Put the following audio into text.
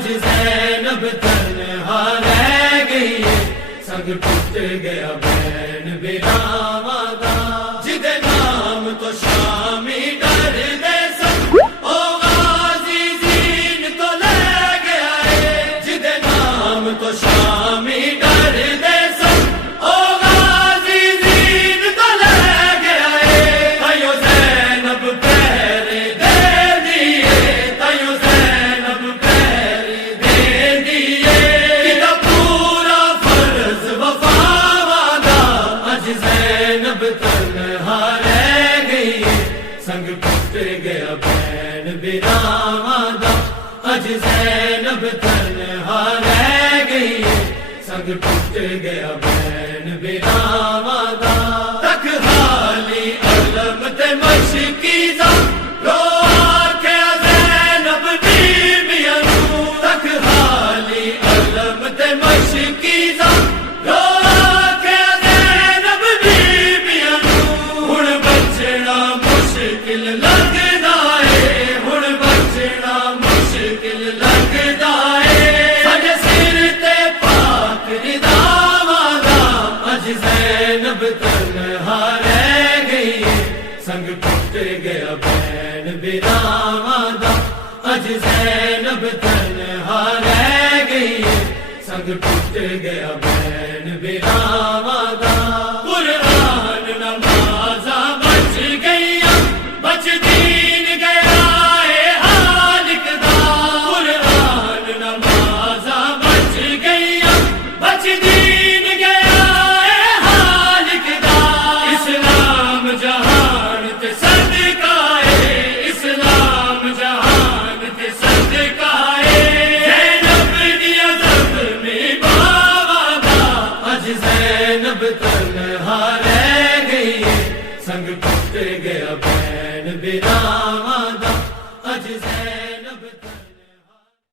اج زینب تنہا رہ گئی ہے، سنگ ٹوٹ گیا بہن براواں دا، جدے نام تو شامی ڈر دے سن، او غازی زین تو لے گیا ہے، جدے نام تو شامی ڈر دے سن، او غازی زین تو لے گیا ہے، تائیو زینب پہرے دے دیے، تائیو زینب پہرے دے دیے، کتا پورا فرض وفا دا، اج زینب تنہا رہ گئی ہے، سنگ ٹوٹ گیا بہن براواں دا، اج زینب تنہا رہ گئی ہے، سنگ ٹوٹ گیا بہن براواں دا، تک حالی علم تے مشکی دا، رو آکھیا زینب بیبیاں نوں، تک حالی علم تے مشکی دا، رو آکھیا زینب بیبیاں نوں، ہن بچنا مشکل لگدا ہے، ہن بچنا مشکل لگدا ہے، ساڈے سر تے پاک رداواں دا، اج زینب تنہا رہ گئی ہے، سنگ ٹوٹ گیا بہن براواں دا، اج زینب تنہا رہ گئی ہے، سنگ ٹوٹ گیا بہن براواں دا، قرآن نمازاں بچ گئیاں، بچ دین گیا اے خالق دا، قرآن نمازاں بچ گئیاں، بچ دین گیا اے خالق دا، اسلام جہان تے صدقہ اے، اسلام جہان تے صدقہ اے، زینب دیاں زخمی باواں دا، اج زینب تنہا رہ گئی ہے، سنگ ٹوٹ گیا بہن براواں دا، اج زینب